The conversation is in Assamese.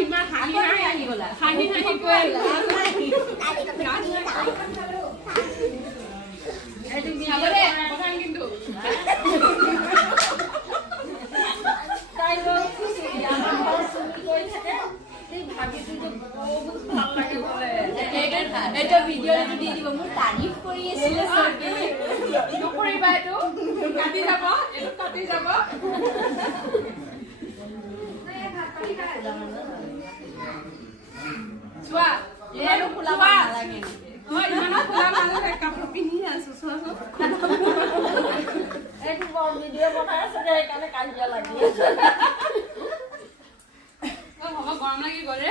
ইমান হাঁহি হাঁহি গলা হাঁহি হাঁহি কৈ এইটো খাব দে প্ৰধান কিন্তু তাই খুশি আমাৰ ঘৰ চুমি কৈ থাকে এই ভাবিছো যে বহুত ভাল লাগে বলে এটা ভিডিঅ'টো দি দিব মোৰ তাৰিফ কৰি আছিল সবে নকৰিবা এইটো কাটি যাব এইটো কাটি যাব চোৱা ইমানো খোলা নালাগে ইমানো খোলা নালাগে কাপোৰ পিন্ধি আছো চোৱাচোন এইটো বৰ ভিডিঅ' বনাই আছে যে সেইকাৰণে কাজিয়া লাগি আছে হ'ব গৰম লাগি গ'লে